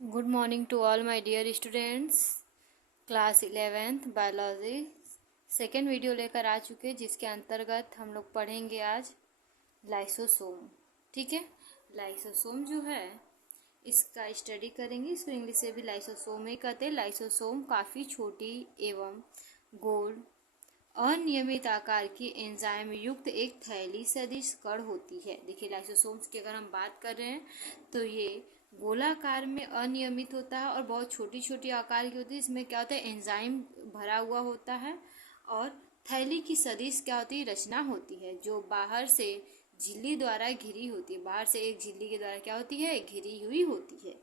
Good morning to all my dear students. Class 11th biology second video लेकर आ चुके हैं, जिसके अंतर्गत हम लोग पढ़ेंगे आज लाइसोसोम। ठीक है, लाइसोसोम जो है इसका स्टडी करेंगे। इसको इंग्लिश से भी लाइसोसोम ही कहते हैं। लाइसोसोम काफ़ी छोटी एवं गोल अनियमित आकार की एंजाइम युक्त एक थैली सदृश कण होती है। देखिए, लाइसोसोम्स की अगर हम बात कर रहे हैं तो ये गोलाकार में अनियमित होता है और बहुत छोटी छोटी आकार की होती है। इसमें क्या होता है, एंजाइम भरा हुआ होता है और थैली की सदृश क्या होती है, रचना होती है, जो बाहर से झिल्ली द्वारा घिरी होती है। बाहर से एक झिल्ली के द्वारा क्या होती है, घिरी हुई होती है।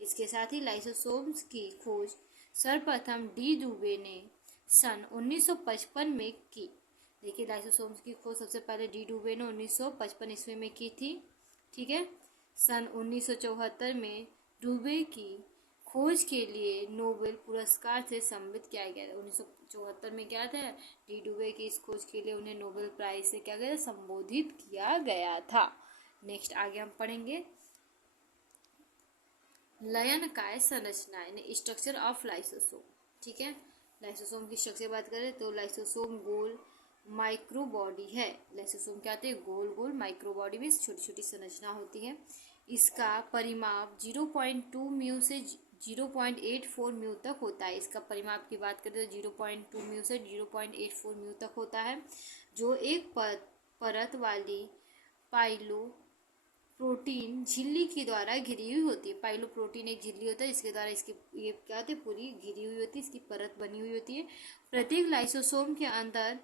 इसके साथ ही लाइसोसोम्स की खोज सर्वप्रथम डी दुबे ने सन 1955 में की। देखिए, लाइसोसोम्स की खोज सबसे पहले डी डुबे ने 1955 ईस्वी में की थी। ठीक है, सन 1974 में डुबे की खोज के लिए नोबेल पुरस्कार से सम्मानित किया गया था। 1974 में क्या था, डी डुबे की इस खोज के लिए उन्हें नोबेल प्राइज से क्या गया, संबोधित किया गया था। नेक्स्ट आगे हम पढ़ेंगे लयनकाय संरचना यानी स्ट्रक्चर ऑफ लाइसोसोम। ठीक है, लाइसोसोम की स्ट्रक्चर बात करें तो लाइसोसोम गोल माइक्रो बॉडी है। लाइसोसोम क्या होते हैं, गोल गोल माइक्रो बॉडी में छोटी छोटी संरचना होती है। इसका परिमाप 0.2 म्यू से 0.84 म्यू तक होता है। इसका परिमाप की बात करें तो 0.2 म्यू से 0.84 म्यू तक होता है, जो एक परत वाली पाइलो प्रोटीन झिल्ली के द्वारा घिरी हुई होती है। पाइलो प्रोटीन एक झिल्ली होता है जिसके द्वारा इसकी ये क्या होती है, पूरी घिरी हुई होती है, इसकी परत बनी हुई होती है। प्रत्येक लाइसोसोम के अंदर,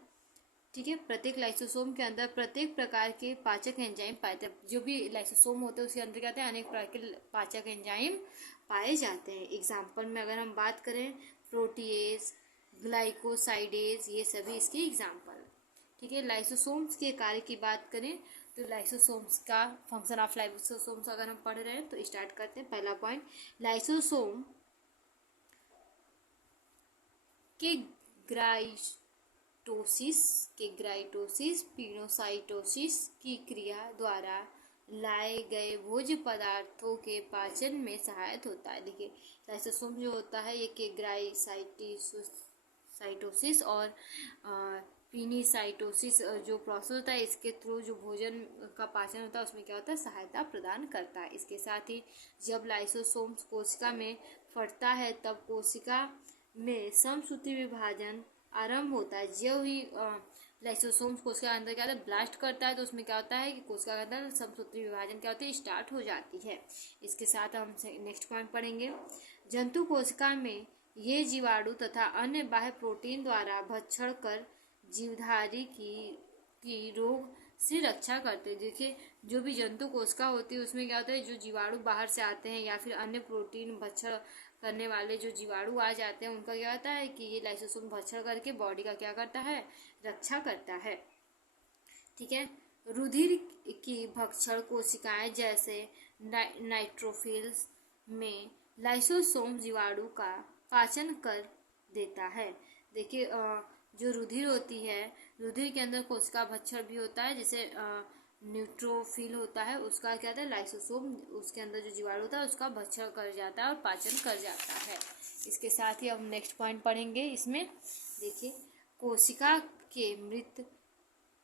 ठीक है, प्रत्येक लाइसोसोम के अंदर प्रत्येक प्रकार के पाचक एंजाइम पाए जाते हैं। जो भी लाइसोसोम होते हैं उसके अंदर क्या होते हैं, अनेक प्रकार के पाचक एंजाइम पाए जाते हैं। एग्जाम्पल में अगर हम बात करें, प्रोटीएज, ग्लाइकोसाइडेज, ये सभी इसके एग्जाम्पल। ठीक है, लाइसोसोम्स के कार्य की बात करें तो लाइसोसोम्स का फंक्शन ऑफ लाइसोसोम्स अगर हम पढ़ रहे हैं तो स्टार्ट करते हैं। पहला पॉइंट, लाइसोसोम के ग्राइटोसिस पिनोसाइटोसिस की क्रिया द्वारा लाए गए भोज्य पदार्थों के पाचन में सहायक होता है। देखिए, लाइसोसोम जो होता है ये के ग्राइसाइटोसिस और पिनीसाइटोसिस जो प्रोसेस होता है, इसके थ्रू जो भोजन का पाचन होता है उसमें क्या होता है, सहायता प्रदान करता है। इसके साथ ही जब लाइसोसोम्स कोशिका में फटता है तब कोशिका में समसूत्री विभाजन आरंभ होता है। जो ही लाइसोसोम्स कोशिका के अंदर क्या होता है, ब्लास्ट करता है तो उसमें क्या होता है कि कोशिका के अंदर समसूत्री विभाजन क्या होती है, स्टार्ट हो जाती है। इसके साथ हम नेक्स्ट पॉइंट पढ़ेंगे, जंतु कोशिका में ये जीवाणु तथा अन्य बाह्य प्रोटीन द्वारा भक्षण कर जीवधारी की रोग से रक्षा करते हैं। देखिए, जो भी जंतु कोशिका होती है उसमें क्या होता है, जो जीवाणु बाहर से आते हैं या फिर अन्य प्रोटीन भक्षण करने वाले जो जीवाणु आ जाते हैं उनका क्या होता है कि ये लाइसोसोम भक्षण करके बॉडी का क्या करता है, रक्षा करता है। ठीक है, रुधिर की भक्षण कोशिकाएं जैसे नाइट्रोफिल्स में लाइसोसोम जीवाणु का पाचन कर देता है। देखिए, जो रुधिर होती है, रुधिर के अंदर कोशिका भक्षण भी होता है, जैसे न्यूट्रोफिल होता है, उसका क्या होता है, लाइसोसोम उसके अंदर जो जीवाणु होता है उसका भक्षण कर जाता है और पाचन कर जाता है। इसके साथ ही हम नेक्स्ट पॉइंट पढ़ेंगे। इसमें देखिए, कोशिका के मृत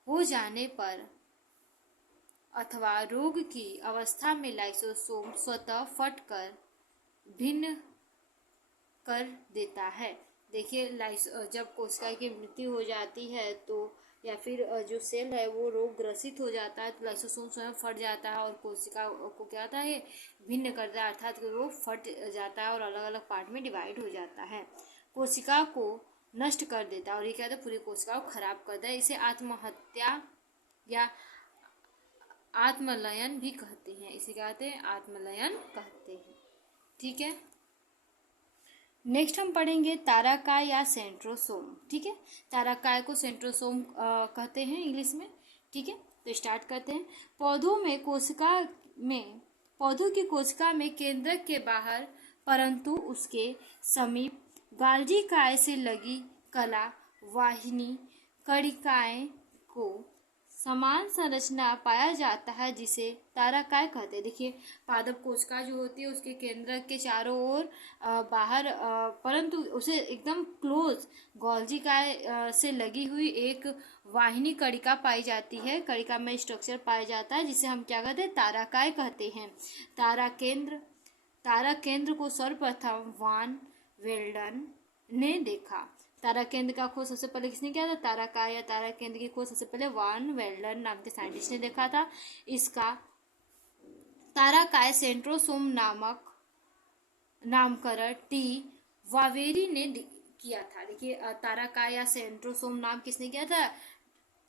हो जाने पर अथवा रोग की अवस्था में लाइसोसोम स्वतः फटकर भिन्न कर देता है। देखिए, जब कोशिका की मृत्यु हो जाती है तो या फिर जो सेल है वो रोग ग्रसित हो जाता है तो लाइसोसोम स्वयं फट जाता है और कोशिका को क्या होता है, भिन्न करता है, अर्थात वो फट जाता है और अलग अलग पार्ट में डिवाइड हो जाता है, कोशिका को नष्ट कर देता है और ये क्या होता है, पूरी कोशिका को खराब करता है। इसे आत्महत्या या आत्मलयन भी कहते हैं। इसे क्या कहते हैं, आत्मलयन कहते हैं। ठीक है, नेक्स्ट हम पढ़ेंगे ताराकाय या सेंट्रोसोम। ठीक है, ताराकाय को सेंट्रोसोम कहते हैं इंग्लिश में। ठीक है, तो स्टार्ट करते हैं। पौधों की कोशिका में केंद्रक के बाहर परंतु उसके समीप गाल्जी काय से लगी कला वाहिनी कणिकाएं को समान संरचना पाया जाता है जिसे ताराकाय कहते हैं। देखिए पादप कोशिका जो होती है उसके केंद्र के चारों ओर बाहर परंतु उसे एकदम क्लोज गोल्जी काय से लगी हुई एक वाहिनी कणिका पाई जाती है। कणिका में स्ट्रक्चर पाया जाता है जिसे हम क्या कहते हैं, ताराकाय कहते हैं। तारा केंद्र को सर्वप्रथम वान वेल्डन ने देखा। तारा केंद्र का खोज सबसे पहले किसने किया था? ताराकाय या तारा केंद्र की खोज सबसे पहले वान वेल्डन नाम के साइंटिस्ट ने देखा था। इसका ताराकाय सेंट्रोसोम नामक नामकरण टी वावेरी ने किया था। देखिए ताराकाय या सेंट्रोसोम नाम किसने किया था?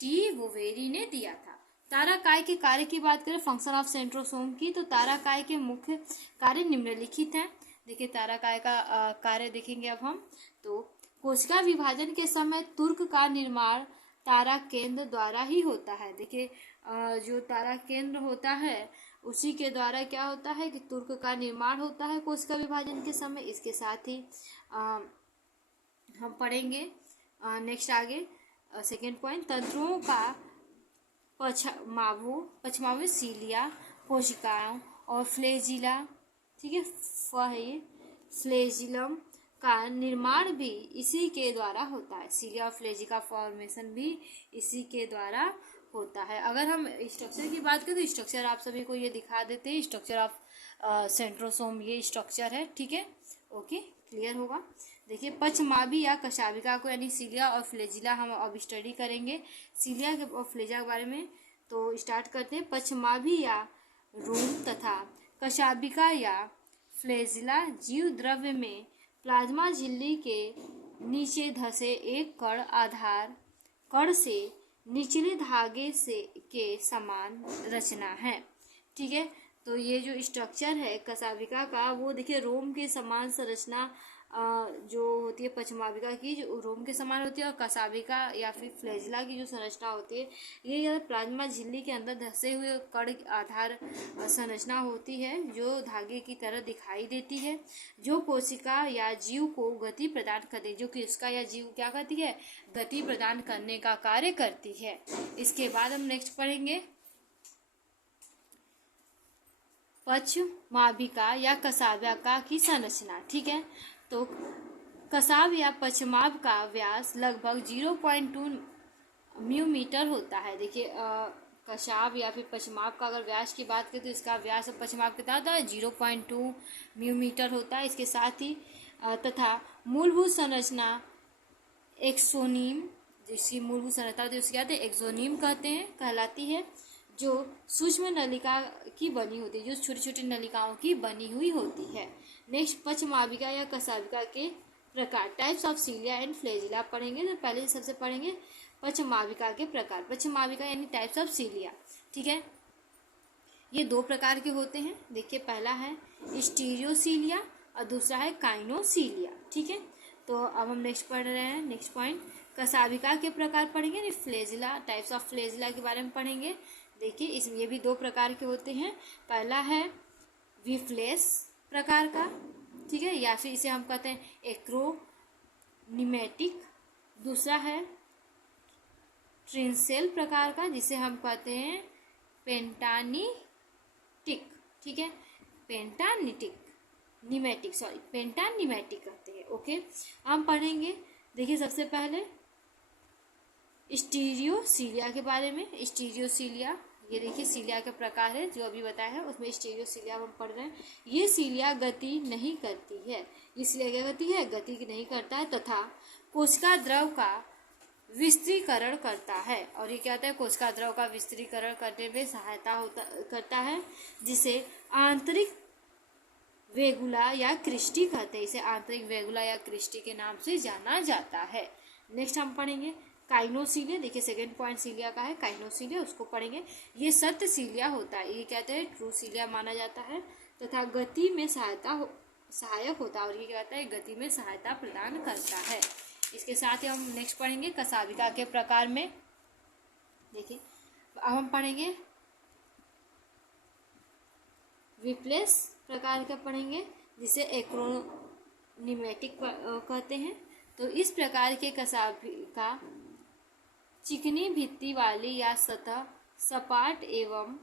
टी वावेरी ने दिया था। ताराकाय के कार्य की बात करें, फंक्शन ऑफ सेंट्रोसोम की, तो ताराकाय के मुख्य कार्य निम्नलिखित हैं। देखिए ताराकाय का कार्य देखेंगे अब हम। तो कोशिका विभाजन के समय तुर्क का निर्माण तारा केंद्र द्वारा ही होता है। देखिए जो तारा केंद्र होता है उसी के द्वारा क्या होता है कि तुर्क का निर्माण होता है कोशिका विभाजन के समय। इसके साथ ही हम पढ़ेंगे नेक्स्ट आगे सेकेंड पॉइंट, तंत्रों का पछमावे सीलिया कोशिकाओं और फ्लेजिला, ठीक है है ये फ्लेजिलम का निर्माण भी इसी के द्वारा होता है। सीलिया और फ्लेजी का फॉर्मेशन भी इसी के द्वारा होता है। अगर हम स्ट्रक्चर की बात करें तो स्ट्रक्चर आप सभी को ये दिखा देते हैं। स्ट्रक्चर ऑफ सेंट्रोसोम ये स्ट्रक्चर है, ठीक है, ओके क्लियर होगा। देखिए पछमावी या कशाभिका को यानी सीलिया और फ्लेजिला हम अब स्टडी करेंगे। सीलिया और फ्लेजिला के बारे में तो स्टार्ट करते हैं। पछमावी या रोम तथा कशाभिका या फ्लेजिला जीव द्रव्य में प्लाज्मा झिल्ली के नीचे धसे एक कण आधार कण से निचले धागे से के समान रचना है, ठीक है। तो ये जो स्ट्रक्चर है कशाभिका का वो देखिए रोम के समान संरचना जो होती है पछमाभिका की जो रोम के समान होती है, और कशाभिका या फिर फ्लेजिला की जो संरचना होती है ये प्लाज्मा झिल्ली के अंदर धसे हुए कण आधार संरचना होती है जो धागे की तरह दिखाई देती है, जो कोशिका या जीव को गति प्रदान करती है। जो कोशिका या जीव क्या करती है? गति प्रदान करने का कार्य करती है। इसके बाद हम नेक्स्ट पढ़ेंगे पछमाभिका या कशाभिका की संरचना, ठीक है। तो कशाभ या पछमाभ का व्यास लगभग 0.2 म्यूमीटर होता है। देखिए कशाभ या फिर पछमाभ का अगर व्यास की बात करें तो इसका व्यास पछमाभ कितना होता है? 0.2 म्यूमीटर होता है। इसके साथ ही तथा मूलभूत संरचना एक्सोनीम, जिसकी मूलभूत संरचना होती है उसकी कहते हैं एक्सोनीम कहलाती है, जो सूक्ष्म नलिका की बनी होती है, जो छोटी छोटी नलिकाओं की बनी हुई होती है। नेक्स्ट पछमाभिका या कशाभिका के प्रकार, types of cilia and flagella पढ़ेंगे। तो पहले सबसे पढ़ेंगे पछमाभिका के प्रकार। पछमाभिका यानी टाइप्स ऑफ सीलिया, ठीक है, ये दो प्रकार के होते हैं। देखिए पहला है स्टीरियोसीलिया और दूसरा है काइनोसीलिया, ठीक है। तो अब हम नेक्स्ट पढ़ रहे हैं नेक्स्ट पॉइंट, कशाभिका के प्रकार पढ़ेंगे। फ्लेजिला, टाइप्स ऑफ फ्लेजिला के बारे में पढ़ेंगे। देखिए इसमें ये भी दो प्रकार के होते हैं। पहला है विफ्लेस प्रकार का, ठीक है, या फिर इसे हम कहते हैं एक्रोनिमेटिक। दूसरा है ट्रिंसेल प्रकार का जिसे हम कहते हैं पेंटानिटिक, ठीक है, पेंटानिमेटिक कहते हैं, ओके। हम पढ़ेंगे देखिए सबसे पहले स्टीरियोसीलिया के बारे में। स्टीरियोसीलिया ये देखिए सीलिया के प्रकार है जो अभी बताया है, उसमें स्टीरियोसीलिया हम पढ़ रहे हैं। ये सीलिया गति नहीं करती है, ये सीलिया क्या करती है? गति नहीं करता है, तथा कोशिका द्रव का विस्तारीकरण करता है। और ये क्या होता है? कोशिका द्रव का विस्तारीकरण करने में सहायता करता है, जिसे आंतरिक वेगुला या क्रिस्टी कहते हैं। इसे आंतरिक वेगुला या क्रिस्टी के नाम से जाना जाता है। नेक्स्ट हम पढ़ेंगे काइनोसीलिया। देखिए सेकेंड पॉइंट सीलिया का है काइनोसीलिया, उसको पढ़ेंगे। ये सत्य सीलिया होता है, ये कहते हैं ट्रू सीलिया माना जाता है, तथा गति में सहायक होता है, और ये क्या कहता है? गति में सहायता प्रदान करता है। इसके साथ ही हम नेक्स्ट पढ़ेंगे कशाभिका के प्रकार में। देखिए अब हम पढ़ेंगे विप्लेस प्रकार का पढ़ेंगे, जिसे एक्रोनिमेटिक कहते हैं। तो इस प्रकार के कशाभिका चिकनी भित्ति वाली या सतह सपाट एवं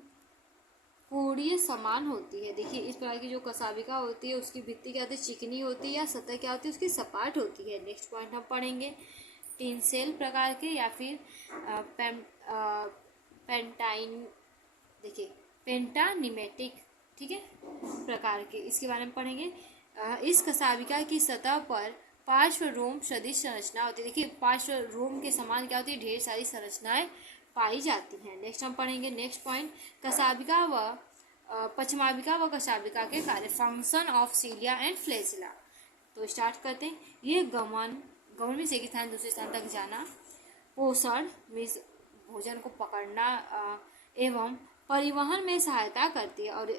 कोणीय समान होती है। देखिए इस प्रकार की जो कशाभिका होती है उसकी भित्ति क्या होती है, चिकनी होती है, या सतह क्या होती है उसकी सपाट होती है। नेक्स्ट पॉइंट हम पढ़ेंगे टिनसेल प्रकार के या फिर पेंटाइन, देखिए पेंटानिमेटिक, ठीक है, प्रकार के, इसके बारे में पढ़ेंगे। इस कशाभिका की सतह पर पार्श्व रोम सदिश संरचना होती है। देखिए पार्श्व रोम के समान क्या होती है, ढेर सारी संरचनाएं पाई जाती हैं। नेक्स्ट हम पढ़ेंगे नेक्स्ट पॉइंट कशाभिका व पश्चिमाभिका व कशाभिका के कार्य, function of cilia and flagella. तो स्टार्ट करते हैं। ये गमन में से एक स्थान दूसरे स्थान तक जाना, पोषण में भोजन को पकड़ना एवं परिवहन में सहायता करती है, और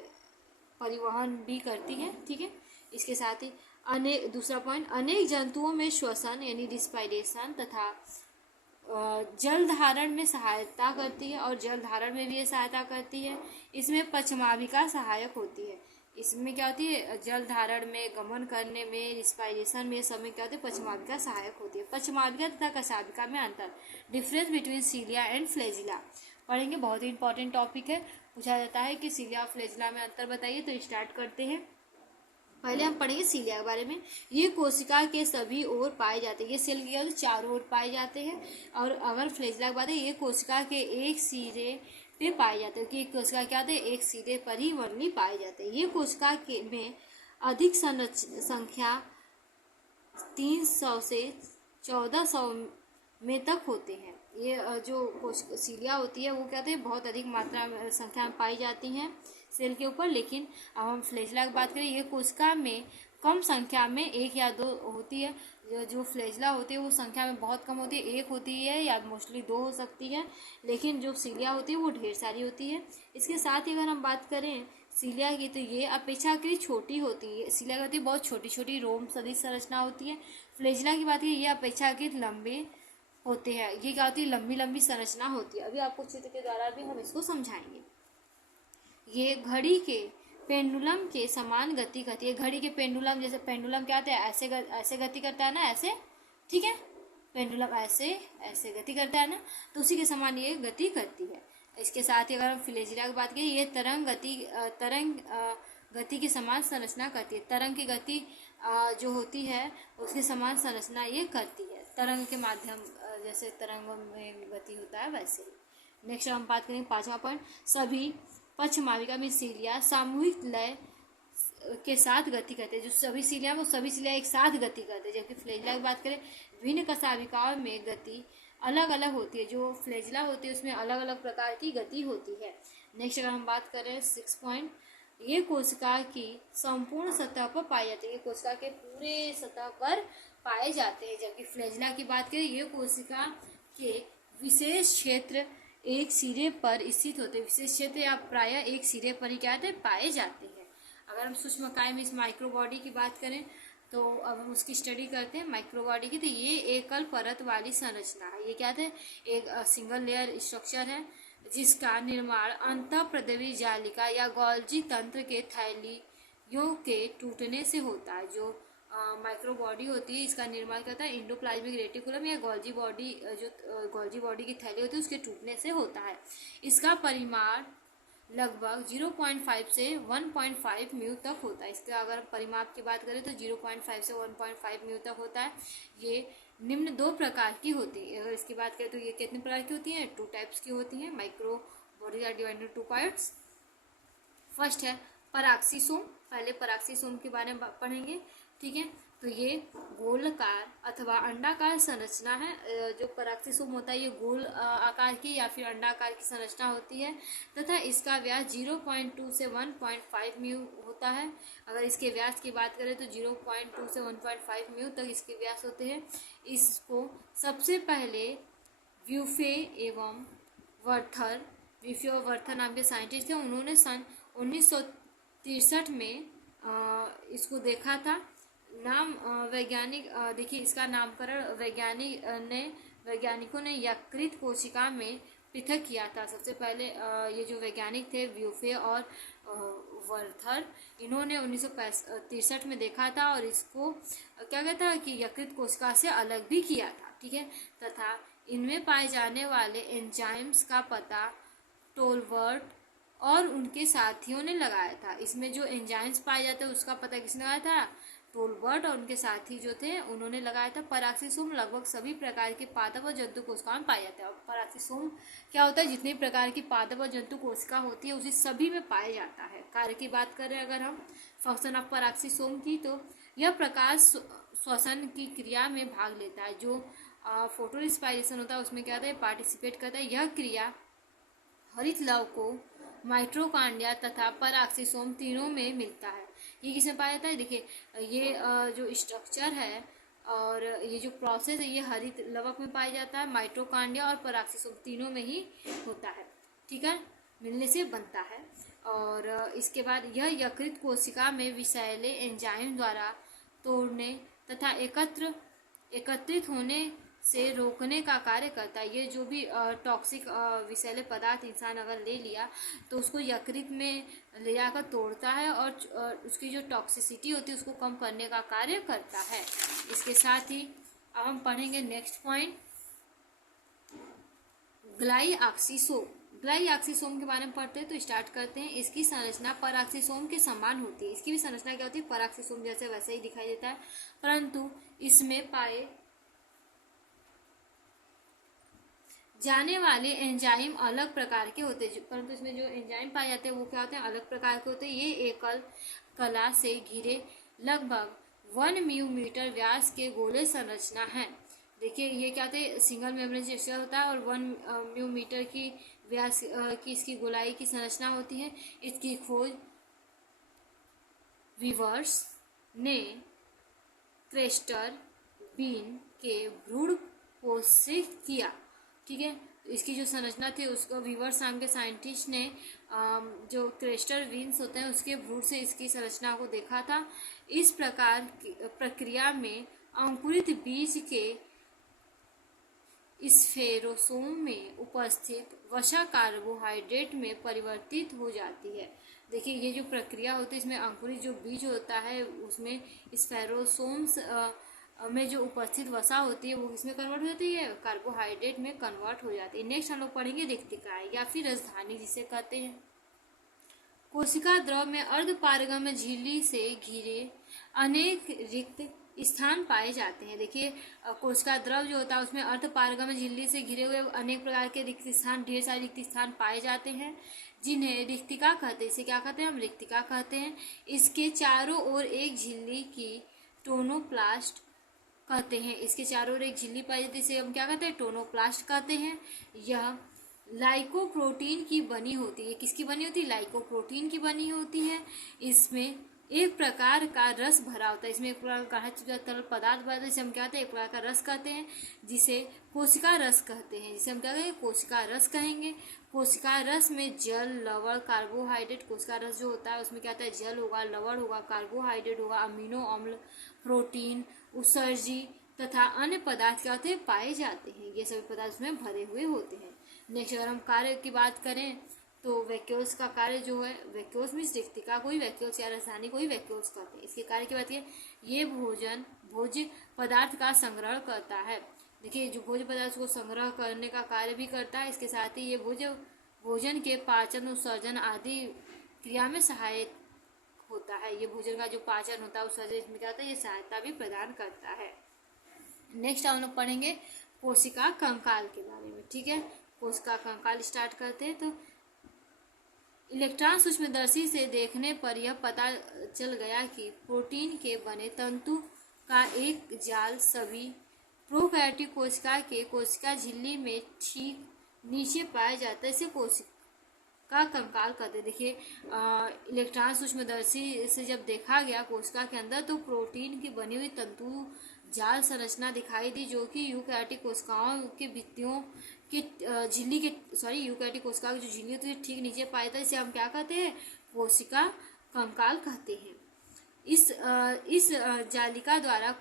परिवहन भी करती है, ठीक है। इसके साथ ही दूसरा पॉइंट अनेक जंतुओं में श्वसन यानी रिस्पायरेशन तथा जल धारण में सहायता करती है, और जल धारण में भी ये सहायता करती है। इसमें पश्चिमाभिका सहायक होती है। इसमें क्या होती है, जल धारण में, गमन करने में, रिस्पायरेशन में, सब में क्या होती है, पश्चिमाभिका सहायक होती है। पश्चिमाभिका तथा कशाभिका में अंतर, difference between cilia and flagella पढ़ेंगे। बहुत ही इंपॉर्टेंट टॉपिक है, पूछा जाता है कि सीलिया और फ्लैजिला में अंतर बताइए। तो स्टार्ट करते हैं। पहले हम पढ़ेंगे सीलिया के बारे में। ये कोशिका के सभी ओर पाए जाते हैं, ये सेल के चारों ओर पाए जाते हैं। और अगर फ्लैजिला की बात है, ये कोशिका के एक सिरे पे पाए जाते हैं, कि कोशिका क्या होते हैं, एक सिरे पर ही ओनली पाए जाते हैं। ये कोशिका के में अधिक संख्या 300 से 1400 में तक होते हैं। ये जो सीलिया होती है वो क्या होती है, बहुत अधिक मात्रा में संख्या में पाई जाती हैं सेल के ऊपर। लेकिन अब हम फ्लैजिला की बात करें, ये कोशिका में कम संख्या में 1 या 2 होती है। जो फ्लैजिला होती है वो संख्या में बहुत कम होती है, 1 होती है या मोस्टली 2 हो सकती है। लेकिन जो सीलिया होती है वो ढेर सारी होती है। इसके साथ ही अगर हम बात करें सीलिया की, तो ये अपेक्षाकृत छोटी होती है। सीलिया की होती है बहुत छोटी छोटी रोम सदिश संरचना होती है। फ्लैजिला की बात करें, ये अपेक्षाकृत लंबे होते हैं। ये क्या होती है, लंबी लंबी संरचना होती है। अभी आपको चित्र के द्वारा भी हम इसको समझाएंगे। ये घड़ी के पेंडुलम के समान गति करती है। घड़ी के पेंडुलम, जैसे पेंडुलम क्या होता है, ऐसे गति करता है ना, ऐसे, ठीक है, पेंडुलम ऐसे गति करता है ना, तो उसी के समान ये गति करती है। इसके साथ ही अगर हम फ्लैजिला की बात करें, ये तरंग गति के समान संरचना करती है। तरंग की गति जो होती है उसके समान संरचना ये करती है। तरंग के माध्यम, जैसे तरंगों में गति होता है वैसे ही। नेक्स्ट हम बात करेंगे 5वां पॉइंट, सभी पश्चिमाभिका में सीलिया सामूहिक लय के साथ गति करते हैं। जो सभी सीलिया वो सभी सीलिया एक साथ गति करते हैं। जबकि फ्लैजिला की बात करें, भिन्न कशाभिकाओं में गति अलग अलग होती है। जो फ्लैजिला होती है उसमें अलग अलग प्रकार की गति होती है। नेक्स्ट अगर हम बात करें 6 पॉइंट, ये कोशिका की संपूर्ण सतह पर पाए जाते हैं। ये कोशिका के पूरे सतह पर पाए जाते हैं। जबकि फ्लैजिला की बात करें, ये कोशिका के विशेष क्षेत्र एक सिरे पर स्थित होते हैं। विशेष क्षेत्र या प्रायः एक सिरे पर ही क्या होते हैं, पाए जाते हैं। अगर हम सूक्ष्मकाय में इस माइक्रो बॉडी की बात करें, तो अब हम उसकी स्टडी करते हैं माइक्रो बॉडी की। तो ये एकल परत वाली संरचना है। ये क्या है, एक सिंगल लेयर स्ट्रक्चर है जिसका निर्माण अंतःप्रद्रवी जालिका या गोल्जी तंत्र के थैलियों के टूटने से होता है। जो माइक्रो बॉडी होती है, इसका निर्माण करता है एंडोप्लाज्मिक रेटिकुलम या गोल्जी बॉडी, जो गोल्जी बॉडी की थैली होती है उसके टूटने से होता है। इसका परिमाण लगभग 0.5 से 1.5 म्यू तक होता है। इसका अगर परिमाप की बात करें तो 0.5 से 1.5 म्यू तक होता है। ये निम्न 2 प्रकार की होती है। अगर इसकी बात करें तो ये कितने प्रकार की होती हैं, 2 टाइप्स की होती हैं। Micro bodies are divided into 2 parts. First है पराक्सीसोम। पहले पराक्सीसोम के बारे में पढ़ेंगे, ठीक है। तो ये गोलाकार अथवा अंडाकार संरचना है। जो पराक्सीसोम होता है ये गोल आकार की या फिर अंडाकार की संरचना होती है तथा इसका व्यास 0.2 से 1.5 म्यू होता है। अगर इसके व्यास की बात करें तो 0.2 से 1.5 म्यू तक इसके व्यास होते हैं। इसको सबसे पहले व्यूफे एवं वर्थर नाम के साइंटिस्ट थे। उन्होंने सन 1963 में इसको देखा था। नाम वैज्ञानिक, देखिए इसका नामकरण वैज्ञानिकों ने यकृत कोशिका में पृथक किया था। सबसे पहले ये जो वैज्ञानिक थे व्यूफे और वर्थर, इन्होंने 1963 में देखा था और इसको क्या कहता है कि यकृत कोशिका से अलग भी किया था, ठीक है। तथा इनमें पाए जाने वाले एंजाइम्स का पता टोलबर्ट और उनके साथियों ने लगाया था। इसमें जो एंजाइम्स पाए जाते हैं उसका पता किसने लगाया था? टोलबर्ट और उनके साथी जो थे उन्होंने लगाया था। पराक्सीसोम लगभग सभी प्रकार के पादप और जंतु कोशिकाओं में पाया जाता है। और पराक्सीसोम क्या होता है? जितने प्रकार की पादप और जंतु कोशिका होती है उसी सभी में पाया जाता है। कार्य की बात करें अगर हम फंक्शन ऑफ पराक्सीसोम की, तो यह प्रकाश श्वसन की क्रिया में भाग लेता है। जो फोटो रिस्पायरेशन होता है उसमें क्या होता है? पार्टिसिपेट करता है। यह क्रिया हरित लव को माइटोकॉन्ड्रिया तथा पराक्सीसोम तीनों में मिलता है। ये किसमें पाया जाता है? देखिए ये जो स्ट्रक्चर है और ये जो प्रोसेस है ये हरित लवक में पाया जाता है, माइटोकॉन्ड्रिया और पराक्सीसोम तीनों में ही होता है। ठीक है, मिलने से बनता है। और इसके बाद यह यकृत कोशिका में विषैले एंजाइम द्वारा तोड़ने तथा एकत्रित होने से रोकने का कार्य करता है। ये जो भी टॉक्सिक विषैले पदार्थ इंसान अगर ले लिया तो उसको यकृत में ले जाकर तोड़ता है और उसकी जो टॉक्सिसिटी होती है उसको कम करने का कार्य करता है। इसके साथ ही अब हम पढ़ेंगे नेक्स्ट पॉइंट, ग्लाइऑक्सीसोम। ग्लाइऑक्सीसोम के बारे में पढ़ते हैं तो स्टार्ट करते हैं। इसकी संरचना पराक्सीसोम के समान होती है। इसकी भी संरचना क्या होती है? पराक्सीसोम जैसे वैसे ही दिखाई देता है, परंतु इसमें पाए जाने वाले एंजाइम अलग प्रकार के होते हैं। परंतु इसमें जो एंजाइम पाए जाते हैं वो क्या होते हैं? अलग प्रकार के होते हैं। ये एकल कला से घिरे लगभग 1 मिलीमीटर व्यास के गोले संरचना है। देखिए ये क्या होते हैं? सिंगल मेम्ब्रेन स्ट्रक्चर होता है और 1 मिलीमीटर की व्यास की इसकी गोलाई की संरचना होती है। इसकी खोज वीवर्स ने क्रेस्टर बीन के भ्रूण पोषित किया। ठीक है, इसकी जो संरचना थी उसको वीवर्स नाम के साइंटिस्ट ने जो क्रेस्टर बीन्स होते हैं उसके भ्रूण से इसकी संरचना को देखा था। इस प्रकार की प्रक्रिया में अंकुरित बीज के स्फेरोसोम में उपस्थित वसा कार्बोहाइड्रेट में परिवर्तित हो जाती है। देखिए ये जो प्रक्रिया होती है इसमें अंकुरित जो बीज होता है उसमें स्फेरोसोम्स में जो उपस्थित वसा होती है वो किसमें कन्वर्ट हो जाती है? कार्बोहाइड्रेट में कन्वर्ट हो जाती है। नेक्स्ट हम लोग पढ़ेंगे रिक्तिकाएं या फिर राजधानी जिसे कहते हैं। कोशिका द्रव में अर्धपारगम्य झिल्ली से घिरे अनेक रिक्त स्थान पाए जाते हैं। देखिए कोशिका द्रव जो होता है उसमें अर्धपारगम्य झिल्ली से घिरे हुए अनेक प्रकार के रिक्त स्थान, ढेर सारे रिक्त स्थान पाए जाते हैं जिन्हें रिक्तिका कहते हैं। इसे क्या कहते हैं? हम रिक्तिका कहते हैं। इसके चारों ओर एक झिल्ली की टोनोप्लास्ट कहते हैं। इसके चारों ओर एक झिल्ली पाई जाती है, इसे हम क्या कहते हैं? टोनोप्लास्ट कहते हैं। यह लाइकोप्रोटीन की बनी होती है। किसकी बनी होती है? लाइकोप्रोटीन की बनी होती है। इसमें एक प्रकार का रस भरा होता है। इसमें एक प्रकार का गाढ़ा तरल पदार्थ भरा होता है जिसे हम क्या कहते हैं? एक प्रकार का रस कहते हैं जिसे कोशिका रस कहते हैं। जिसे हम क्या कहेंगे? कोशिका रस कहेंगे। कोशिका रस में जल, लवण, कार्बोहाइड्रेट, कोशिका रस जो होता है उसमें क्या होता है? जल होगा, लवण होगा, कार्बोहाइड्रेट होगा, अमीनो अम्ल, प्रोटीन, उत्सर्जी तथा अन्य पदार्थ क्या होते हैं? पाए जाते हैं। ये सभी पदार्थ उसमें भरे हुए होते हैं। नेक्स्ट अगर हम कार्य की बात करें तो वैक्यूल्स का कार्य जो है, वैक्यूल्स मीन्स रिक्तिका को ही वैक्यूल्स या राजधानी को ही वैक्यूल्स कहते हैं। इसके कार्य की बात ये भोज्य पदार्थ का संग्रह करता है। देखिए जो भोज्य पदार्थ को संग्रह करने का कार्य भी करता है। इसके साथ ही ये भोजन के पाचन, उत्सर्जन आदि क्रिया में सहायक होता है। ये भोजन का जो पाचन होता है उत्सर्जन इसमें क्या होता है? ये सहायता भी प्रदान करता है। नेक्स्ट हम लोग पढ़ेंगे कोशिका कंकाल के बारे में। ठीक है, कोशिका कंकाल स्टार्ट करते हैं। तो इलेक्ट्रॉन सूक्ष्मदर्शी से देखने पर यह पता चल गया कि प्रोटीन के बने तंतु का एक जाल सभी प्रोकैरियोटिक कोशिका के कोशिका झिल्ली में ठीक नीचे पाया जाता है। इसे कोशिका कंकाल कहते हैं। देखिए इलेक्ट्रॉन सूक्ष्मदर्शी से जब देखा गया कोशिका के अंदर तो प्रोटीन की बनी हुई तंतु जाल संरचना दिखाई दी जो कि यूकैरियोटिक कोशिकाओं के भित्तियों की झिल्ली के यूकैरियोटिक कोशिका की जो झिल्ली होती है ठीक नीचे पाया था। इसे हम क्या कहते हैं? कोशिका कंकाल कहते हैं। इस जालिका द्वारा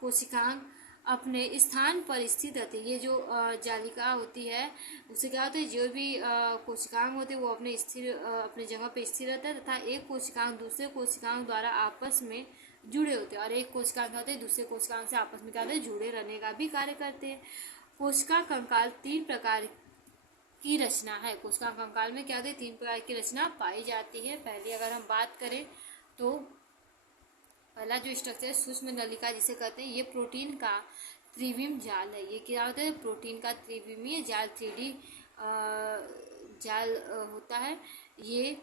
कोशिकांग अपने स्थान पर स्थित रहते हैं। ये जो जालिका होती है उससे क्या होता है? जो भी कोशिकांग होते हैं वो अपने जगह पे स्थिर रहता है तथा एक कोशिकांग दूसरे कोशिकांग द्वारा आपस में जुड़े होते हैं और एक कोशिकांग होते हैं दूसरे कोशिकांग से आपस में क्या होते हैं? जुड़े रहने का भी कार्य करते हैं। कोशिका कंकाल 3 प्रकार की रचना है। कोशिका कंकाल में क्या होती है? 3 प्रकार की रचना पाई जाती है। पहली अगर हम बात करें तो पहला जो स्ट्रक्चर है सूक्ष्म नलिका जिसे कहते हैं, ये प्रोटीन का त्रिविम जाल है। ये क्या होता है? प्रोटीन का त्रिविमीय जाल 3D जाल होता है। ये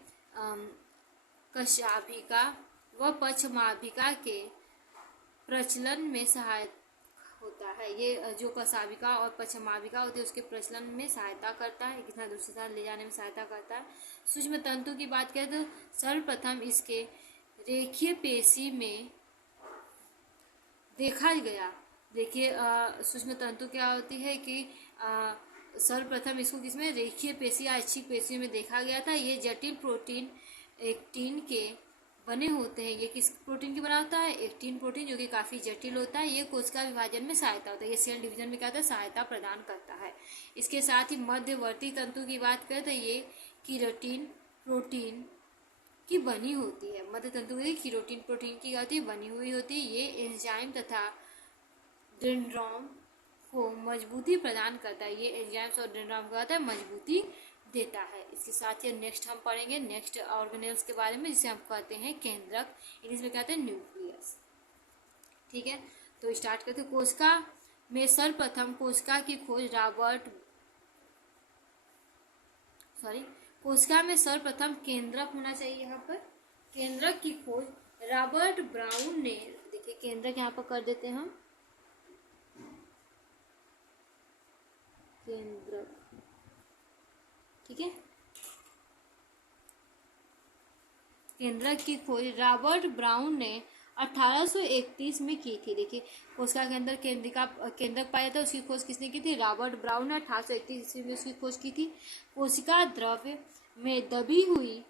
कशाभिका व पक्षमाभिका के प्रचलन में सहायक होता है। ये जो कशाभिका और पक्षमाभिका होती है उसके प्रचलन में सहायता करता है, कितना दूसरे साथ ले जाने में सहायता करता है। सूक्ष्म तंतु की बात करें तो सर्वप्रथम इसके रेखीय पेशी में देखा गया। देखिए सूक्ष्म तंतु क्या होती है कि सर्वप्रथम इसको किसमें? रेखीय पेशी या ऐच्छिक पेशी में देखा गया था। ये जटिल प्रोटीन एक्टिन के बने होते हैं। ये किस प्रोटीन की बना होता है? एक्टिन प्रोटीन, जो कि काफ़ी जटिल होता है। ये कोशिका विभाजन में सहायता होता है। ये सेल डिवीजन में क्या होता है? सहायता प्रदान करता है। इसके साथ ही मध्यवर्ती तंतु की बात करें तो ये कीराटिन प्रोटीन की बनी होती है। मध्य तंतु कीराटिन प्रोटीन की होती है, बनी हुई होती है। ये एंजाइम तथा डेंड्राम को मजबूती प्रदान करता है। ये एंजाइम्स और डेंड्राम को कहता है मजबूती देता है। इसके साथ ही नेक्स्ट हम पढ़ेंगे नेक्स्ट ऑर्गेनेल्स के बारे में, जिसे हम कहते हैं केंद्रक, इंग्लिश में कहते हैं न्यूक्लियस। ठीक है, तो स्टार्ट करते हैं। कोशिका में सर्वप्रथम कोशिका की खोज कोशिका में सर्वप्रथम केंद्रक होना चाहिए। यहाँ पर केंद्रक की खोज रॉबर्ट ब्राउन ने, देखिए केंद्रक यहाँ पर कर देते हैं हम, केंद्रक, ठीक है। केंद्रक की खोज रॉबर्ट ब्राउन ने 1831 में की थी। देखिए कोशिका के अंदर केंद्रक पाया था, उसकी खोज किसने की थी? रॉबर्ट ब्राउन ने 1831 ईस्वी में उसकी खोज की थी। कोशिका द्रव्य में दबी हुई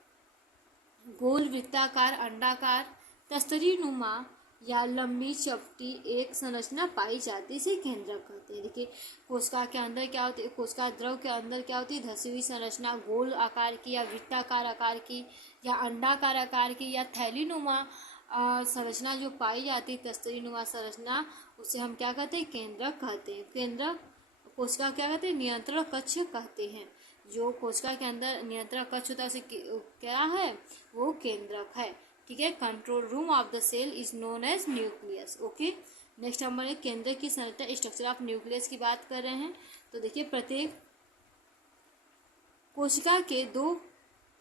गोल वृत्ताकार अंडाकार तस्तरी नुमा या लंबी चपटी एक संरचना पाई जाती है, इसे केंद्रक कहते हैं। देखिए कोशिका के अंदर क्या होती है? कोशिका द्रव के अंदर क्या होती है? धसी हुई संरचना, गोल आकार की या वृत्ताकार आकार की या अंडाकार आकार की या थैलीनुमा संरचना जो पाई जाती है, तस्तरी नुमा संरचना, उसे हम क्या कहते हैं? केंद्रक कहते हैं। केंद्रक कोशिका क्या कहते हैं? नियंत्रण कक्ष कहते हैं। जो कोशिका के अंदर नियंत्रण कक्ष होता है उसे क्या है? वो केंद्रक है। ठीक है, control room of the cell is known as nucleus. Okay, next हम केंद्रक की संरचना, स्ट्रक्चर ऑफ न्यूक्लियस की बात कर रहे हैं। तो देखिए प्रत्येक कोशिका के 2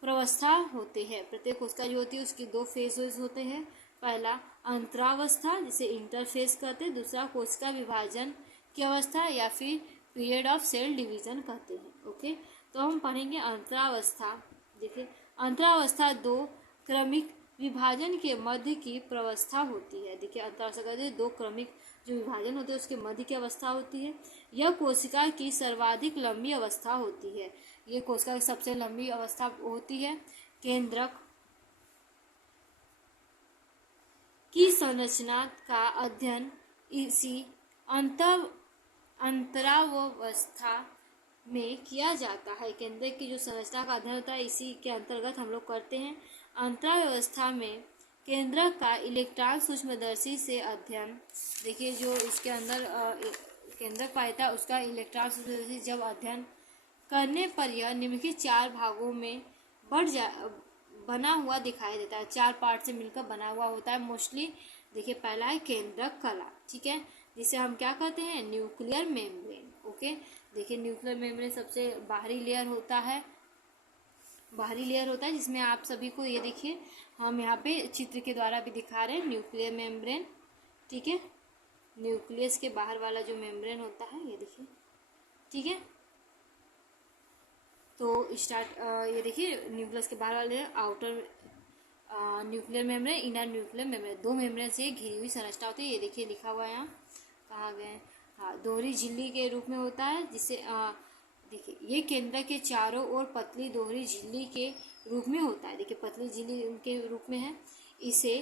प्रवस्था होते हैं। प्रत्येक कोशिका जो होती है उसकी 2 फेजेस होते हैं। पहला अंतरावस्था जिसे इंटरफेज कहते हैं, दूसरा कोशिका विभाजन की अवस्था या फिर पीरियड ऑफ सेल डिवीजन कहते हैं। ओके, तो हम पढ़ेंगे अंतरावस्था। देखिए अंतरावस्था 2 क्रमिक विभाजन के मध्य की प्रवस्था होती है। देखिए अंतरावस्था कहते हैं 2 क्रमिक जो विभाजन होते हैं उसके मध्य की अवस्था होती है। यह कोशिका की सर्वाधिक लंबी अवस्था होती है। ये कोशिका की सबसे लंबी अवस्था होती है। केंद्रक की संरचना का अध्ययन इसी अंतरावस्था में किया जाता है। केंद्रक की जो संरचना का अध्ययन होता है इसी के अंतर्गत हम लोग करते हैं। अंतरावस्था में केंद्रक का इलेक्ट्रॉन सूक्ष्मदर्शी से अध्ययन, देखिए जो इसके अंदर केंद्रक पाया था उसका इलेक्ट्रॉन सूक्ष्मदर्शी जब अध्ययन करने पर यह निम्नलिखित 4 भागों में बना हुआ दिखाई देता है। 4 पार्ट से मिलकर बना हुआ होता है मोस्टली। देखिए पहला है केंद्रक कला, ठीक है, जिसे हम क्या कहते हैं? Nuclear membrane. ओके, देखिए न्यूक्लियर मेम्ब्रेन सबसे बाहरी लेयर होता है, जिसमें आप सभी को ये देखिए हम यहाँ पे चित्र के द्वारा भी दिखा रहे हैं न्यूक्लियर मेम्ब्रेन। ठीक है, न्यूक्लियस के बाहर वाला जो मेम्ब्रेन होता है ये देखिए। ठीक है, तो ये देखिए न्यूक्लियस के बाहर वाले outer nuclear membrane, inner nuclear membrane, 2 membrane से घिरी हुई संरचना होती है। ये देखिए लिखा हुआ है यहाँ, कहाँ गए? हाँ, दोहरी झिल्ली के रूप में होता है, जिसे देखिए ये केंद्र के चारों ओर पतली दोहरी झिल्ली के रूप में होता है। देखिए पतली झिल्ली के रूप में है। इसे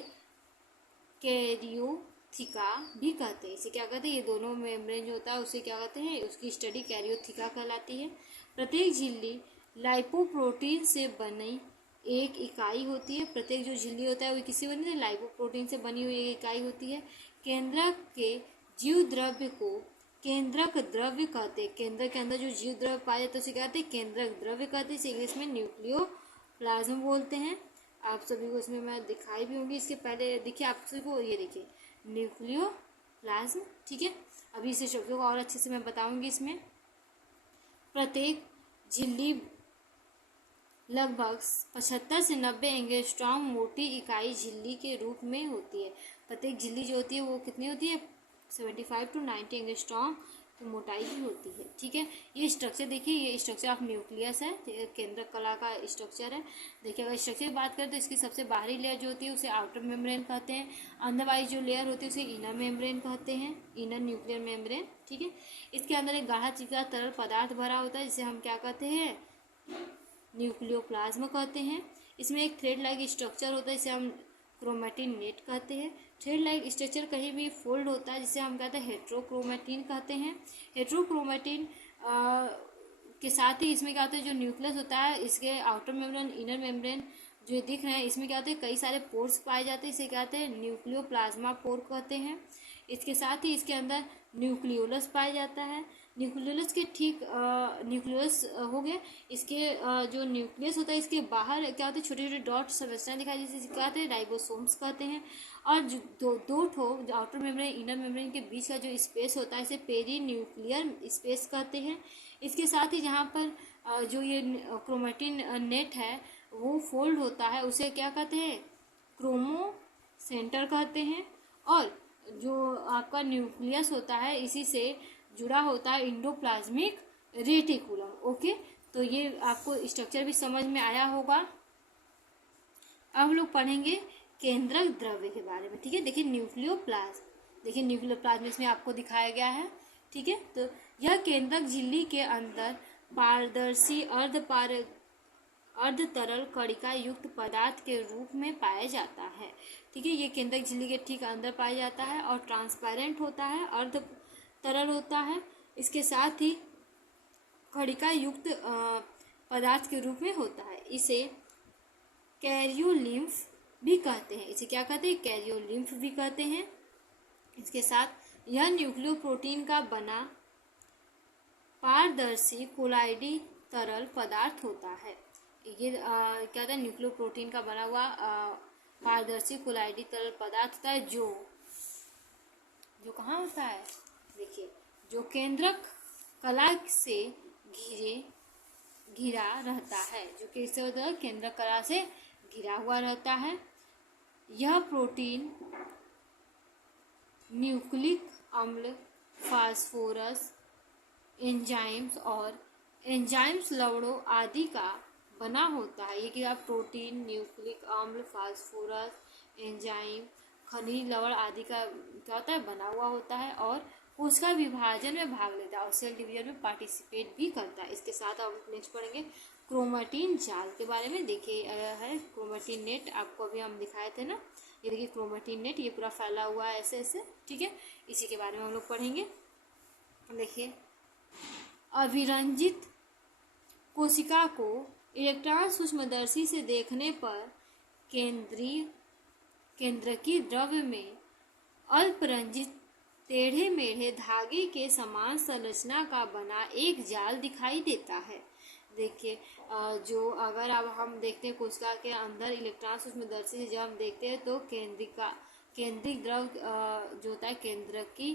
कैरियोथिका भी कहते हैं। इसे क्या कहते हैं? ये दोनों मेम्ब्रेन जो होता है उसे क्या कहते हैं? उसकी स्टडी कैरियोथिका कहलाती है। प्रत्येक झिल्ली लाइपोप्रोटीन से बनी एक इकाई होती है। प्रत्येक जो झिल्ली होता है वो किससे बनी है? लाइपोप्रोटीन से बनी हुई एक इकाई होती है। केंद्रक के जीव द्रव्य को केंद्रक द्रव्य कहते हैं। केंद्र के अंदर जो जीव द्रव्य पाया जाता है उसे कहते हैं केंद्रक द्रव्य कहते हैं। इसे इंग्लिश में न्यूक्लियोप्लाज्म बोलते हैं। आप सभी को इसमें मैं दिखाई भी होंगी। इसके पहले देखिए आप सभी को, ये देखिए न्यूक्लियोप्लाज्म, ठीक है। अभी इसे शब्दों को और अच्छे से मैं बताऊंगी। इसमें प्रत्येक झिल्ली लगभग 75 से 90 एंगस्ट्रॉम मोटी इकाई झिल्ली के रूप में होती है। प्रत्येक झिल्ली जो होती है वो कितनी होती है? 75 to 90 एंगस्ट्रॉम की मोटाई की होती है, ठीक है। ये स्ट्रक्चर देखिए, ये स्ट्रक्चर ऑफ न्यूक्लियस है, केंद्रक कला का स्ट्रक्चर है। देखिए अगर स्ट्रक्चर की बात करें तो इसकी सबसे बाहरी लेयर जो होती है उसे आउटर मेम्ब्रेन कहते हैं। अंदर वाली जो लेयर होती है उसे इनर मेम्ब्रेन कहते हैं, इनर न्यूक्लियर मेम्ब्रेन, ठीक है। इसके अंदर एक गाढ़ा चिपचिपा तरल पदार्थ भरा होता है जिसे हम क्या कहते हैं? न्यूक्लियोप्लाज्म कहते हैं। इसमें एक थ्रेड लाइक स्ट्रक्चर होता है जिसे हम क्रोमेटिन नेट कहते हैं। थ्रेड लाइक स्ट्रक्चर कहीं भी फोल्ड होता है जिसे हम कहते हैं हेट्रोक्रोमेटिन कहते हैं। हेट्रोक्रोमेटिन के साथ ही इसमें क्या होता है, जो न्यूक्लियस होता है इसके आउटर मेम्ब्रेन इनर मेम्ब्रेन जो दिख रहे हैं इसमें क्या होते हैं, कई सारे पोर्स पाए जाते हैं। इसे कहते हैं न्यूक्लियोप्लाज्मा पोर कहते हैं। इसके साथ ही इसके अंदर न्यूक्लियोलस पाया जाता है। न्यूक्लियोलस के ठीक न्यूक्लियस हो गया। इसके जो न्यूक्लियस होता है इसके बाहर क्या होते हैं, छोटे छोटे डॉट संरचना दिखाई, जिसे कहते हैं राइबोसोम्स कहते हैं। और जो दो ठो जो आउटर मेम्ब्रेन इनर मेम्ब्रेन के बीच का जो स्पेस होता है इसे पेरी न्यूक्लियर स्पेस कहते हैं। इसके साथ ही जहाँ पर जो ये क्रोमेटिन नेट है वो फोल्ड होता है उसे क्या कहते हैं? क्रोमो सेंटर कहते हैं। और जो आपका न्यूक्लियस होता है इसी से जुड़ा होता है इंडोप्लाज्मिक रेटिकुलम। ओके, तो ये आपको स्ट्रक्चर भी समझ में आया होगा। अब लोग पढ़ेंगे केंद्रक द्रव्य के बारे में, ठीक है। देखिए न्यूक्लियोप्लाज्म, देखिए न्यूक्लियोप्लाज्म इसमें आपको दिखाया गया है, ठीक है। तो यह केंद्रक झिल्ली के अंदर पारदर्शी अर्ध तरल कणिका युक्त पदार्थ के रूप में पाया जाता है, ठीक है। ये केंद्रक झिल्ली के ठीक अंदर पाया जाता है और ट्रांसपेरेंट होता है, अर्ध तरल होता है। इसके साथ ही कणिका युक्त पदार्थ के रूप में होता है। इसे कैरियोलिम्फ भी कहते हैं। इसे क्या कहते हैं? कैरियोलिम्फ भी कहते हैं। इसके साथ यह न्यूक्लियोप्रोटीन का बना पारदर्शी कोलाइडी तरल पदार्थ होता है। ये क्या होता है? न्यूक्लियोप्रोटीन का बना हुआ पारदर्शी कोलाइडी तरल पदार्थ होता है जो कहाँ होता है? देखिए जो केंद्रक कला से घिरा रहता है, जो किससे होता है? केंद्रक कला से घिरा हुआ रहता है। यह प्रोटीन न्यूक्लिक अम्ल, फास्फोरस, एंजाइम्स और एंजाइम्स लवणों आदि का बना होता है। ये क्या? प्रोटीन न्यूक्लिक अम्ल, फास्फोरस, एंजाइम, खनिज लवण आदि का क्या होता है? बना हुआ होता है और कोशिका विभाजन में भाग लेता है और सेल डिवीजन में पार्टिसिपेट भी करता है। इसके साथ हम नेक्स्ट पढ़ेंगे क्रोमेटिन जाल के बारे में। देखिए है क्रोमेटिन नेट, आपको अभी हम दिखाए थे ना, ये देखिए क्रोमेटिन नेट, ये पूरा फैला हुआ है ऐसे ऐसे, ठीक है। इसी के बारे में हम लोग पढ़ेंगे। देखिए अभिरंजित कोशिका को इलेक्ट्रॉन सूक्ष्मदर्शी से देखने पर केंद्रकी द्रव्य में अल्परंजित टेढ़े मेढ़े धागे के समान संरचना का बना एक जाल दिखाई देता है। देखिए जो अगर अब हम देखते हैं कोशिका के अंदर इलेक्ट्रॉन सूक्ष्मदर्शी से जब हम देखते हैं तो केंद्रिक द्रव जो होता है केंद्रकी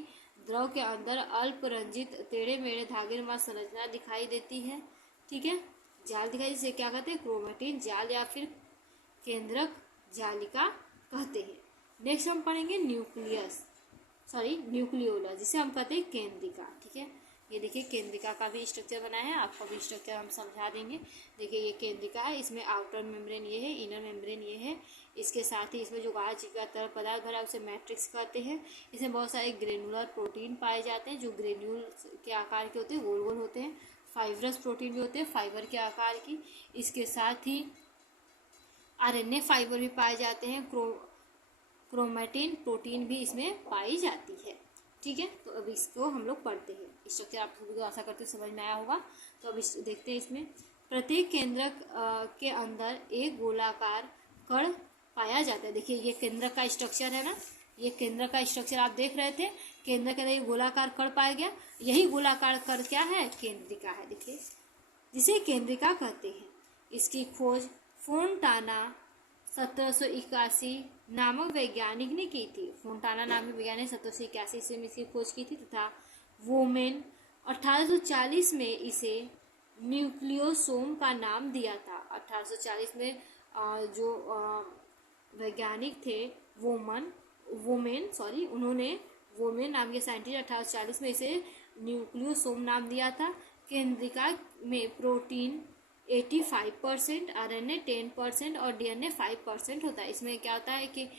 द्रव के अंदर अल्परंजित टेढ़े मेढ़े धागे नुमा संरचना दिखाई देती है, ठीक है। जाल दिखाई, जिसे क्या कहते हैं? क्रोमेटिन जाल या फिर केंद्रक जालिका कहते हैं। नेक्स्ट हम पढ़ेंगे न्यूक्लियोलस, जिसे हम कहते हैं केंद्रिका, ठीक है। ये देखिए केंद्रिका का भी स्ट्रक्चर बना है, आपको भी स्ट्रक्चर हम समझा देंगे। देखिए ये केंद्रिका है, इसमें आउटर मेम्ब्रेन ये है, इनर मेम्ब्रेन ये है। इसके साथ ही इसमें जो गाढ़ा चिपका तरल पदार्थ भरा है उसे मैट्रिक्स कहते हैं। इसमें बहुत सारे ग्रेनुलर प्रोटीन पाए जाते हैं जो ग्रेन्यूल के आकार के होते हैं, गोल गोल होते हैं। फाइब्रस प्रोटीन भी होते हैं, फाइबर के आकार की। इसके साथ ही आरएनए फाइबर भी पाए जाते हैं। क्रोमेटिन प्रोटीन भी इसमें पाई जाती है, ठीक है। तो अब इसको हम लोग पढ़ते हैं। स्ट्रक्चर आप सभी को आशा करते समझ में आया होगा। तो अब देखते हैं इसमें प्रत्येक केंद्रक के अंदर एक गोलाकार कण पाया जाता है। देखिए ये केंद्रक का स्ट्रक्चर है ना, ये केंद्र का स्ट्रक्चर आप देख रहे थे, केंद्र के अंदर ये गोलाकार कण पाया गया, यही गोलाकार कण क्या है, केंद्रिका है। देखिए जिसे केंद्रिका कहते हैं। इसकी खोज फोंटाना 1781 नामक वैज्ञानिक ने की थी। फोंटाना नामक वैज्ञानिक 1781 ईस्वी में इसकी खोज की थी तथा वोमेन 1840 में इसे न्यूक्लियोसोम का नाम दिया था। 1840 में जो वैज्ञानिक थे उन्होंने वोमेन नाम के साइंटिस्ट 1840 में इसे न्यूक्लियोसोम नाम दिया था। केंद्रिका में प्रोटीन 85%, आरएनए 10% और डीएनए 5% होता है। इसमें क्या होता है कि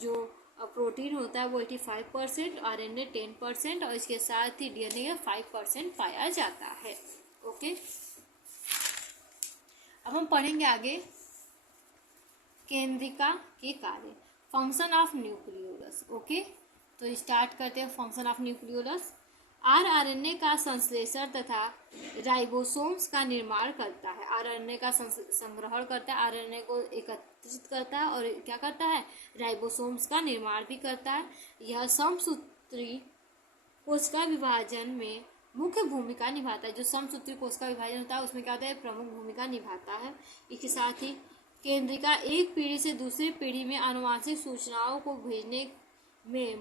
जो प्रोटीन होता है वो 85%, आरएनए 10% और इसके साथ ही डीएनए का 5% पाया जाता है। ओके, अब हम पढ़ेंगे आगे केंद्रिका के कार्य, फंक्शन ऑफ न्यूक्लियोलस। ओके, तो स्टार्ट करते हैं फंक्शन ऑफ न्यूक्लियोलस। आरएनए का संश्लेषण तथा राइबोसोम्स का निर्माण करता है। आरएनए का संग्रहण करता है, आरएनए को एकत्रित करता है और क्या करता है, राइबोसोम्स का निर्माण भी करता है। यह समसूत्री कोशिका विभाजन में मुख्य भूमिका निभाता है। जो समसूत्री कोशिका विभाजन होता है उसमें क्या होता है, प्रमुख भूमिका निभाता है। इसके साथ ही केंद्रिका एक पीढ़ी से दूसरी पीढ़ी में आनुवांशिक सूचनाओं को भेजने में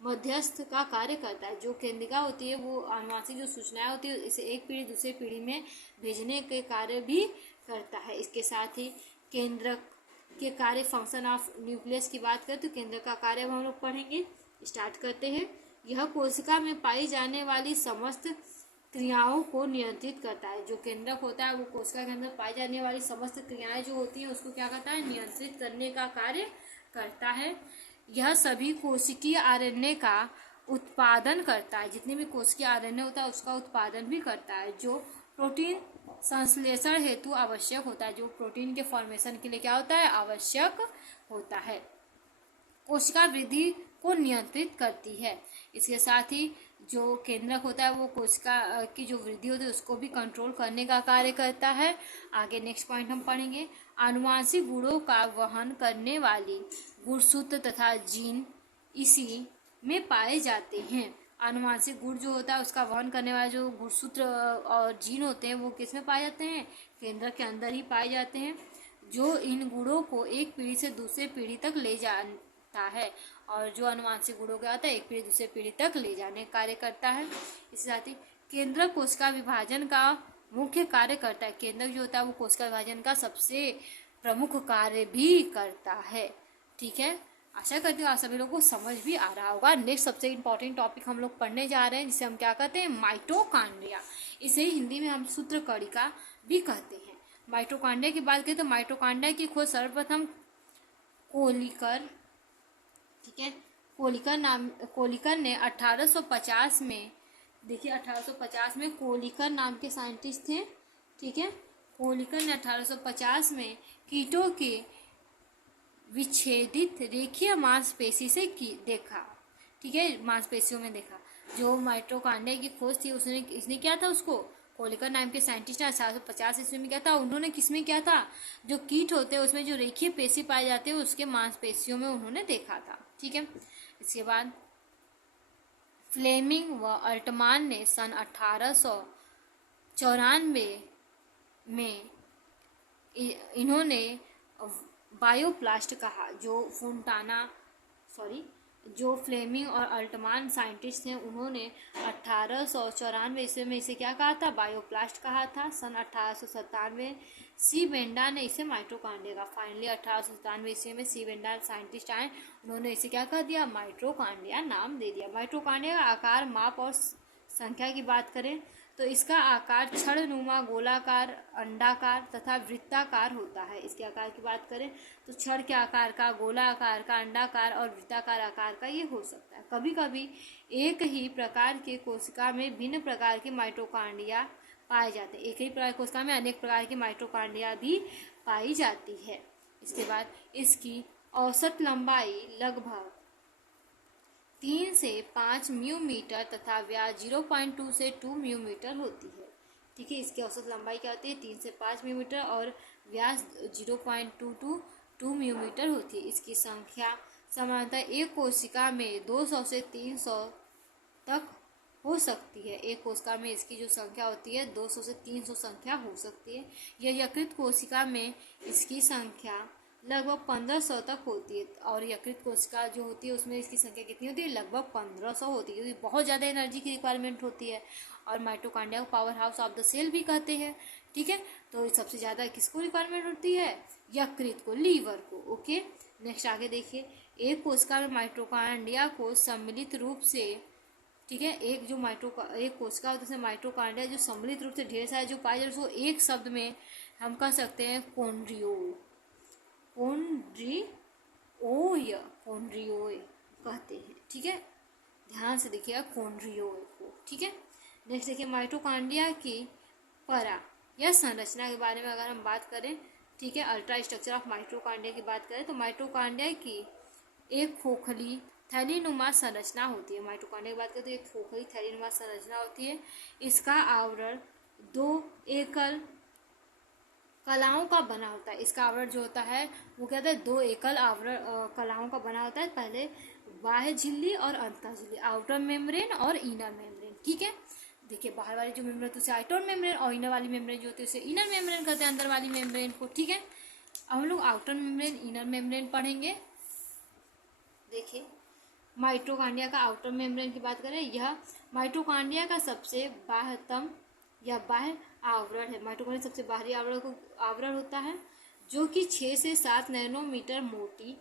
मध्यस्थ का कार्य करता है। जो केंद्रिका होती है वो आनुवांशिक जो सूचनाएं होती है इसे एक पीढ़ी दूसरी पीढ़ी में भेजने के कार्य भी करता है। इसके साथ ही केंद्रक के कार्य, फंक्शन ऑफ न्यूक्लियस की बात करें तो केंद्रक का कार्य हम लोग पढ़ेंगे। स्टार्ट करते हैं। यह कोशिका में पाई जाने वाली समस्त क्रियाओं को नियंत्रित करता है। जो केंद्रक होता है वो कोशिका के अंदर पाई जाने वाली समस्त क्रियाएं जो होती हैं उसको क्या करता है, नियंत्रित करने का कार्य करता है। यह सभी कोशिकीय आरएनए का उत्पादन करता है। जितने भी कोशिकीय आरएनए होता है उसका उत्पादन भी करता है, जो प्रोटीन संश्लेषण हेतु आवश्यक होता है। जो प्रोटीन के फॉर्मेशन के लिए क्या होता है, आवश्यक होता है। कोशिका वृद्धि को नियंत्रित करती है। इसके साथ ही जो केंद्रक होता है वो कोशिका की जो वृद्धि होती है उसको भी कंट्रोल करने का कार्य करता है। आगे नेक्स्ट पॉइंट हम पढ़ेंगे। आनुवांशिक गुणों का वहन करने वाली गुणसूत्र तथा जीन इसी में पाए जाते हैं। आनुवांशिक गुण जो होता है उसका वहन करने वाले जो गुणसूत्र और जीन होते हैं वो किस में पाए जाते हैं, केंद्रक के अंदर ही पाए जाते हैं। जो इन गुणों को एक पीढ़ी से दूसरे पीढ़ी तक ले जाता है और जो आनुवांशिक गुणों का आता है एक पीढ़ी दूसरे पीढ़ी तक ले जाने का कार्य करता है। इसके साथ ही केंद्रक कोशिका विभाजन का मुख्य कार्य करता है। केंद्रक जो होता है वो कोशिका विभाजन का सबसे प्रमुख कार्य भी करता है। ठीक है, आशा करती हूँ आप सभी लोगों को समझ भी आ रहा होगा। नेक्स्ट सबसे इम्पॉर्टेंट टॉपिक हम लोग पढ़ने जा रहे हैं जिसे हम क्या कहते हैं, माइटोकॉन्ड्रिया। इसे हिंदी में हम सूत्रकणिका भी कहते हैं। माइटोकॉन्ड्रिया की बात करें तो माइटोकॉन्ड्रिया की खोज सर्वप्रथम कोलिकर, ठीक है, कोलिकर ने 1850 में, देखिए 1850 में कोलिकर नाम के साइंटिस्ट थे। ठीक है, कोलिकर ने 1850 में कीटों के विच्छेदित रेखीय मांसपेशी से देखा। ठीक है, मांसपेशियों में देखा। जो माइटोकॉन्ड्रिया की खोज थी इसने क्या था, उसको कोलिकर नाम के साइंटिस्ट ने 1850 ईस्वी में क्या था, उन्होंने किसमें क्या था, जो कीट होते हैं उसमें जो रेखीय पेशी पाई जाती है उसके मांसपेशियों में उन्होंने देखा था। ठीक है, इसके बाद फ्लेमिंग व अल्टमान ने सन 1894 में इन्होंने बायोप्लास्ट कहा। जो फ्लेमिंग और अल्टमान साइंटिस्ट थे उन्होंने 1894 ईस्वी में इसे क्या कहा था, बायोप्लास्ट कहा था। सन 1897 सी बेंडा ने इसे माइटोकॉन्ड्रिया कहा। फाइनली 1897 ईस्वी में सी बेंडा साइंटिस्ट आए, उन्होंने इसे क्या कह दिया, माइटोकॉन्ड्रिया नाम दे दिया। माइटोकॉन्ड्रिया का आकार, माप और संख्या की बात करें तो इसका आकार छड़नुमा, गोलाकार, अंडाकार तथा वृत्ताकार होता है। इसके आकार की बात करें तो छड़ के आकार का, गोला आकार का, अंडाकार और वृत्ताकार आकार का ये हो सकता है। कभी कभी एक ही प्रकार के कोशिका में भिन्न प्रकार के माइटोकॉन्ड्रिया पाए जाते हैं। एक ही प्रकार की कोशिका में अनेक प्रकार की माइटोकॉन्ड्रिया भी पाई जाती है। इसके बाद इसकी औसत लंबाई लगभग 3 से 5 म्यूमीटर तथा व्यास 0.2 से 2 म्यूमीटर होती है। ठीक है, इसकी औसत लंबाई क्या होती है, 3 से 5 म्यूमीटर और व्यास 0.2 to 2 म्यूमीटर होती है। इसकी संख्या सामान्यतः एक कोशिका में 200 से 300 तक हो सकती है। एक कोशिका में इसकी जो संख्या होती है 200 से 300 संख्या हो सकती है। यह यकृत कोशिका में इसकी संख्या लगभग 1500 तक होती है। और यकृत कोशिका जो होती है उसमें इसकी संख्या कितनी होती है? लगभग 1500 होती है, क्योंकि बहुत ज़्यादा एनर्जी की रिक्वायरमेंट होती है। और माइटोकॉन्ड्रिया को power house of the cell भी कहते हैं। ठीक है, तो सबसे ज़्यादा किसको रिक्वायरमेंट होती है? यकृत को, लीवर को। ओके, नेक्स्ट आगे देखिए। एक कोशिका में माइटोकॉन्ड्रिया को सम्मिलित रूप से, ठीक है, एक कोशिका होती है माइटोकॉन्ड्रिया जो सम्मिलित रूप से ढेर सारे जो पाए जाते हैं उसको एक शब्द में हम कह सकते हैं कॉन्ड्रियोय कहते हैं। ठीक है, ध्यान से देखिएगा कॉन्ड्रियोय को। ठीक है, नेक्स्ट देखिए माइटोकॉन्ड्रिया की परा या संरचना के बारे में अगर हम बात करें, ठीक है, अल्ट्रा स्ट्रक्चर ऑफ माइटोकॉन्ड्रिया की बात करें तो माइटोकॉन्ड्रिया की एक खोखली थैलीनुमा संरचना होती है। माइटोकॉन्ड्रिया की बात करें तो एक खोखली थैलीनुमा संरचना होती है। इसका आवरण 2 एकल कलाओं का बना होता है। इसका आवरण जो होता है वो कहते हैं 2 एकल आवरण कलाओं का बना होता है। पहले बाह्य झिल्ली और अंतः झिल्ली, आउटर मेम्ब्रेन और इनर मेम्ब्रेन। ठीक है, देखिए बाहर वाली जो मेम्ब्रेन होती है उसे आउटर मेम्ब्रेन और इनर वाली मेम्ब्रेन जो होती है उसे इनर मेम्ब्रेन कहते हैं, अंदर वाली मेम्ब्रेन को। ठीक है, अब हम लोग आउटर मेम्ब्रेन इनर मेम्ब्रेन पढ़ेंगे। देखिए माइटोकॉन्ड्रिया का आउटर मेम्ब्रेन की बात करें, यह माइटोकॉन्ड्रिया का सबसे बाह्यतम या बाह्य आवरण है। माइटोकॉन्ड्रिया सबसे बाहरी आवरण होता है जो कि 6 से 7 नैनोमीटर मोटी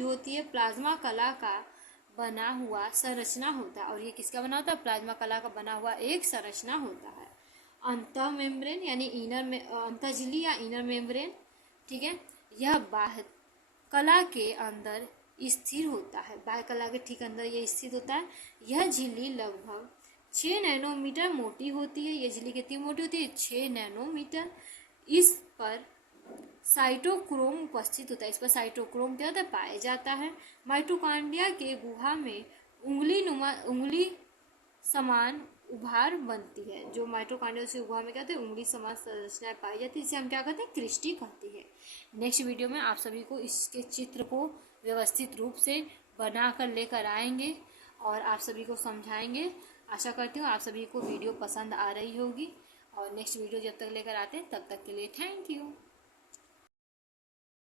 होती है। प्लाज्मा कला का बना हुआ संरचना होता है। और ये किसका बना होता है? प्लाज्मा कला का बना हुआ एक संरचना होता है। अंतः मेम्ब्रेन यानी अंतः झिल्ली या इनर मेम्ब्रेन, ठीक है, यह बाह्य कला के अंदर स्थिर होता है। बाह्य कला के ठीक अंदर ये स्थित होता है। यह झिल्ली लगभग 6 नैनोमीटर मोटी होती है। ये झिल्ली कितनी मोटी होती है? 6 नैनोमीटर। इस पर साइटोक्रोम उपस्थित होता है। इस पर साइटोक्रोम क्या होता है? पाया जाता है। माइटोकॉन्ड्रिया के गुहा में उंगली समान उभार बनती है। जो माइटोकॉन्ड्रिया से गुहा में क्या होता है? उंगली समान संरचनाएं पाई जाती है, इसे हम क्या कहते हैं? क्रिस्टी कहते हैं। नेक्स्ट वीडियो में आप सभी को इसके चित्र को व्यवस्थित रूप से बना कर लेकर आएंगे और आप सभी को समझाएंगे। आशा करती हूँ आप सभी को वीडियो पसंद आ रही होगी। और नेक्स्ट वीडियो जब तक लेकर आते हैं तब तक के लिए थैंक यू।